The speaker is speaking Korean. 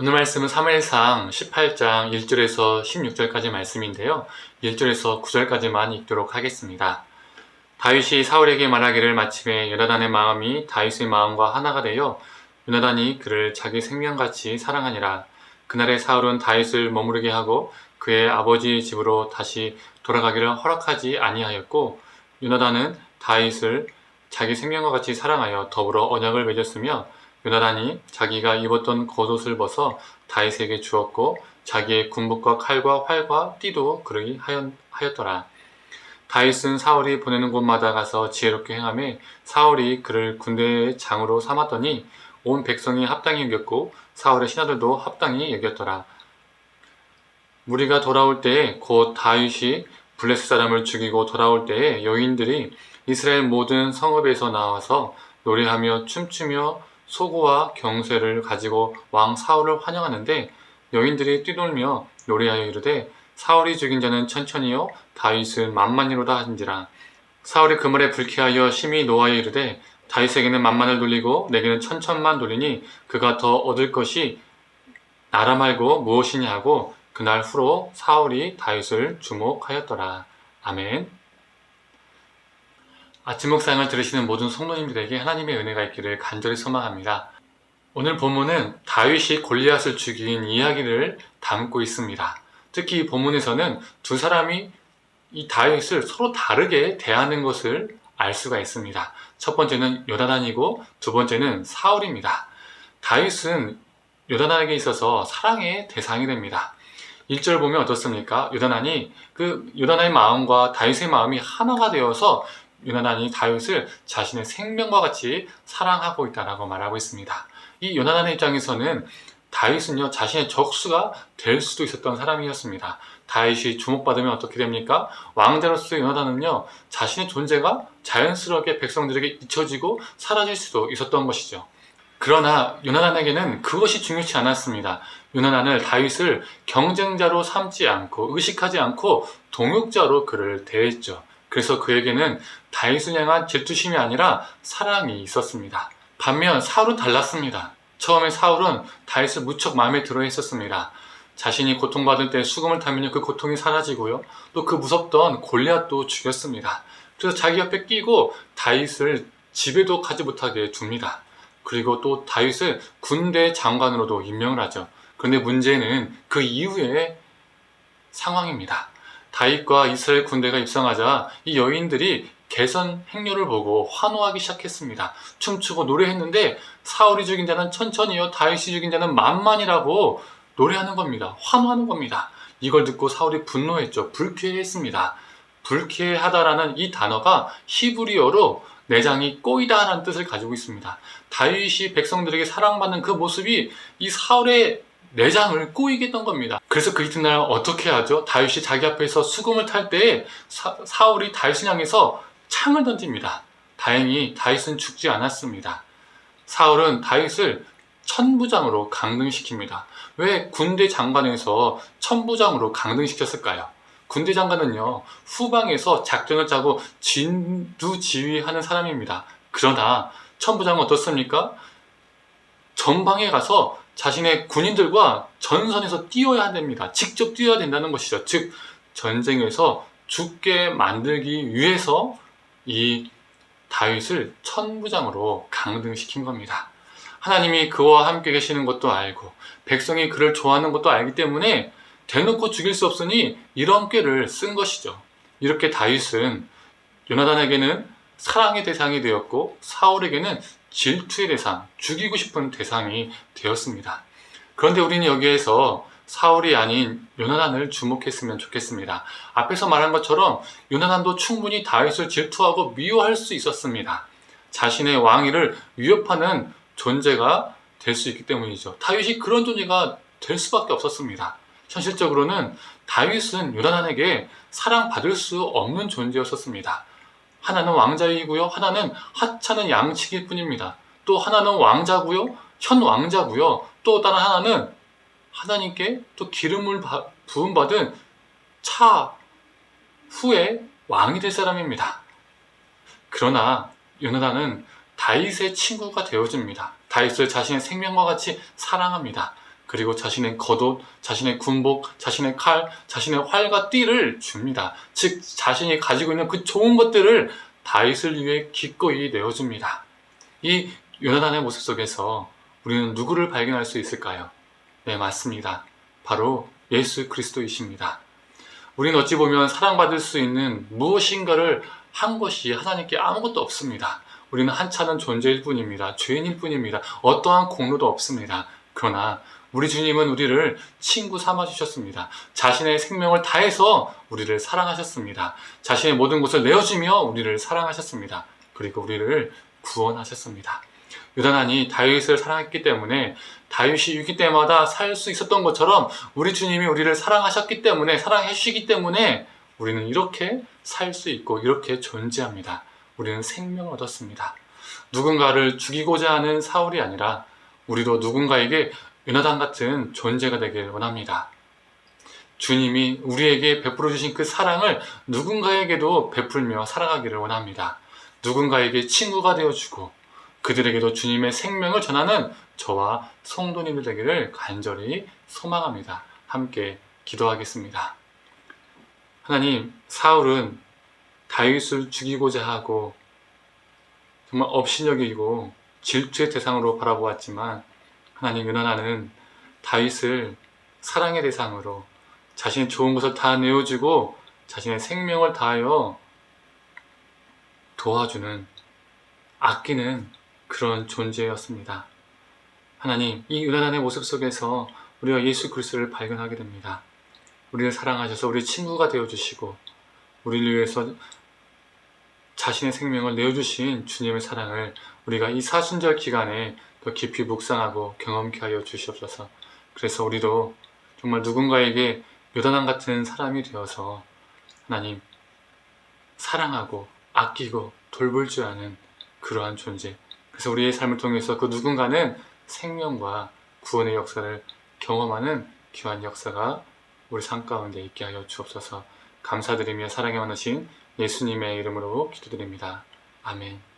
오늘 말씀은 사무엘상 18장 1절에서 16절까지 말씀인데요. 1절에서 9절까지만 읽도록 하겠습니다. 다윗이 사울에게 말하기를 마침에 요나단의 마음이 다윗의 마음과 하나가 되어 요나단이 그를 자기 생명같이 사랑하니라. 그날에 사울은 다윗을 머무르게 하고 그의 아버지의 집으로 다시 돌아가기를 허락하지 아니하였고, 요나단은 다윗을 자기 생명과 같이 사랑하여 더불어 언약을 맺었으며, 요나단이 자기가 입었던 겉옷을 벗어 다윗에게 주었고 자기의 군복과 칼과 활과 띠도 그러이 하였더라. 다윗은 사울이 보내는 곳마다 가서 지혜롭게 행하며 사울이 그를 군대의 장으로 삼았더니 온 백성이 합당히 여겼고 사울의 신하들도 합당히 여겼더라. 무리가 돌아올 때에 곧 다윗이 블레셋 사람을 죽이고 돌아올 때에 여인들이 이스라엘 모든 성읍에서 나와서 노래하며 춤추며 소고와 경쇠를 가지고 왕 사울을 환영하는데, 여인들이 뛰놀며 노래하여 이르되 사울이 죽인 자는 천천히요 다윗은 만만이로다 한지라. 사울이 그 말에 불쾌하여 심히 노하여 이르되 다윗에게는 만만을 돌리고 내게는 천천만 돌리니 그가 더 얻을 것이 나라 말고 무엇이냐 하고 그날 후로 사울이 다윗을 주목하였더라. 아멘. 아침 묵상을 들으시는 모든 성도님들에게 하나님의 은혜가 있기를 간절히 소망합니다. 오늘 본문은 다윗이 골리앗을 죽인 이야기를 담고 있습니다. 특히 이 본문에서는 두 사람이 이 다윗을 서로 다르게 대하는 것을 알 수가 있습니다. 첫 번째는 요나단이고 두 번째는 사울입니다. 다윗은 요나단에게 있어서 사랑의 대상이 됩니다. 1절 보면 어떻습니까? 요나단의 마음과 다윗의 마음이 하나가 되어서 요나단이 다윗을 자신의 생명과 같이 사랑하고 있다라고 말하고 있습니다. 이 요나단의 입장에서는 다윗은요, 자신의 적수가 될 수도 있었던 사람이었습니다. 다윗이 주목받으면 어떻게 됩니까? 왕자로서 요나단은요, 자신의 존재가 자연스럽게 백성들에게 잊혀지고 사라질 수도 있었던 것이죠. 그러나 요나단에게는 그것이 중요치 않았습니다. 요나단은 다윗을 경쟁자로 삼지 않고 의식하지 않고 동역자로 그를 대했죠. 그래서 그에게는 다윗을 향한 질투심이 아니라 사랑이 있었습니다. 반면 사울은 달랐습니다. 처음에 사울은 다윗을 무척 마음에 들어 했었습니다. 자신이 고통받을 때 수금을 타면 그 고통이 사라지고요. 또 그 무섭던 골리앗도 죽였습니다. 그래서 자기 옆에 끼고 다윗을 집에도 가지 못하게 둡니다. 그리고 또 다윗을 군대 장관으로도 임명을 하죠. 그런데 문제는 그 이후의 상황입니다. 다윗과 이스라엘 군대가 입성하자 이 여인들이 개선 행렬을 보고 환호하기 시작했습니다. 춤추고 노래했는데 사울이 죽인 자는 천천히요 다윗이 죽인 자는 만만이라고 노래하는 겁니다. 환호하는 겁니다. 이걸 듣고 사울이 분노했죠. 불쾌했습니다. 불쾌하다라는 이 단어가 히브리어로 내장이 꼬이다라는 뜻을 가지고 있습니다. 다윗이 백성들에게 사랑받는 그 모습이 이 사울의 내장을 꼬이게 했던 겁니다. 그래서 그 이튿날 어떻게 하죠? 다윗이 자기 앞에서 수금을 탈 때에 사울이 다윗을 향해서 창을 던집니다. 다행히 다윗은 죽지 않았습니다. 사울은 다윗을 천부장으로 강등시킵니다. 왜 군대 장관에서 천부장으로 강등시켰을까요? 군대 장관은요, 후방에서 작전을 짜고 진두지휘하는 사람입니다. 그러나 천부장은 어떻습니까? 전방에 가서 자신의 군인들과 전선에서 뛰어야 됩니다. 직접 뛰어야 된다는 것이죠. 즉, 전쟁에서 죽게 만들기 위해서 이 다윗을 천부장으로 강등시킨 겁니다. 하나님이 그와 함께 계시는 것도 알고 백성이 그를 좋아하는 것도 알기 때문에 대놓고 죽일 수 없으니 이런 꾀를 쓴 것이죠. 이렇게 다윗은 요나단에게는 사랑의 대상이 되었고 사울에게는 질투의 대상, 죽이고 싶은 대상이 되었습니다. 그런데 우리는 여기에서 사울이 아닌 요나단을 주목했으면 좋겠습니다. 앞에서 말한 것처럼 요나단도 충분히 다윗을 질투하고 미워할 수 있었습니다. 자신의 왕위를 위협하는 존재가 될 수 있기 때문이죠. 다윗이 그런 존재가 될 수밖에 없었습니다. 현실적으로는 다윗은 요나단에게 사랑받을 수 없는 존재였었습니다. 하나는 왕자이고요, 하나는 하찮은 양치기일 뿐입니다. 또 하나는 왕자고요, 현 왕자고요, 또 다른 하나는 하나님께 또 기름을 부음받은 차후에 왕이 될 사람입니다. 그러나 요나단은 다윗의 친구가 되어줍니다. 다윗을 자신의 생명과 같이 사랑합니다. 그리고 자신의 겉옷, 자신의 군복, 자신의 칼, 자신의 활과 띠를 줍니다. 즉 자신이 가지고 있는 그 좋은 것들을 다윗을 위해 기꺼이 내어줍니다. 이 요나단의 모습 속에서 우리는 누구를 발견할 수 있을까요? 네, 맞습니다. 바로 예수 그리스도이십니다. 우리는 어찌 보면 사랑받을 수 있는 무엇인가를 한 것이 하나님께 아무것도 없습니다. 우리는 한찮은 존재일 뿐입니다. 죄인일 뿐입니다. 어떠한 공로도 없습니다. 그러나 우리 주님은 우리를 친구 삼아주셨습니다. 자신의 생명을 다해서 우리를 사랑하셨습니다. 자신의 모든 것을 내어주며 우리를 사랑하셨습니다. 그리고 우리를 구원하셨습니다. 요나단이 다윗을 사랑했기 때문에 다윗이 위기 때마다 살 수 있었던 것처럼 우리 주님이 우리를 사랑하셨기 때문에, 사랑해 주시기 때문에 우리는 이렇게 살 수 있고 이렇게 존재합니다. 우리는 생명을 얻었습니다. 누군가를 죽이고자 하는 사울이 아니라 우리도 누군가에게 요나단 같은 존재가 되길 원합니다. 주님이 우리에게 베풀어 주신 그 사랑을 누군가에게도 베풀며 살아가기를 원합니다. 누군가에게 친구가 되어주고 그들에게도 주님의 생명을 전하는 저와 성도님들 되기를 간절히 소망합니다. 함께 기도하겠습니다. 하나님, 사울은 다윗을 죽이고자 하고 정말 업신여기고 질투의 대상으로 바라보았지만, 하나님, 요나단은 다윗을 사랑의 대상으로 자신의 좋은 것을 다 내어주고 자신의 생명을 다하여 도와주는, 아끼는 그런 존재였습니다. 하나님, 이 요나단의 모습 속에서 우리가 예수 그리스도를 발견하게 됩니다. 우리를 사랑하셔서 우리 친구가 되어주시고 우리를 위해서 자신의 생명을 내어주신 주님의 사랑을 우리가 이 사순절 기간에 더 깊이 묵상하고 경험케 하여 주시옵소서. 그래서 우리도 정말 누군가에게 요나단 같은 사람이 되어서 하나님, 사랑하고 아끼고 돌볼 줄 아는 그러한 존재, 그래서 우리의 삶을 통해서 그 누군가는 생명과 구원의 역사를 경험하는 귀한 역사가 우리 삶 가운데 있게 하여 주옵소서. 감사드리며 사랑에 많으신 예수님의 이름으로 기도드립니다. 아멘.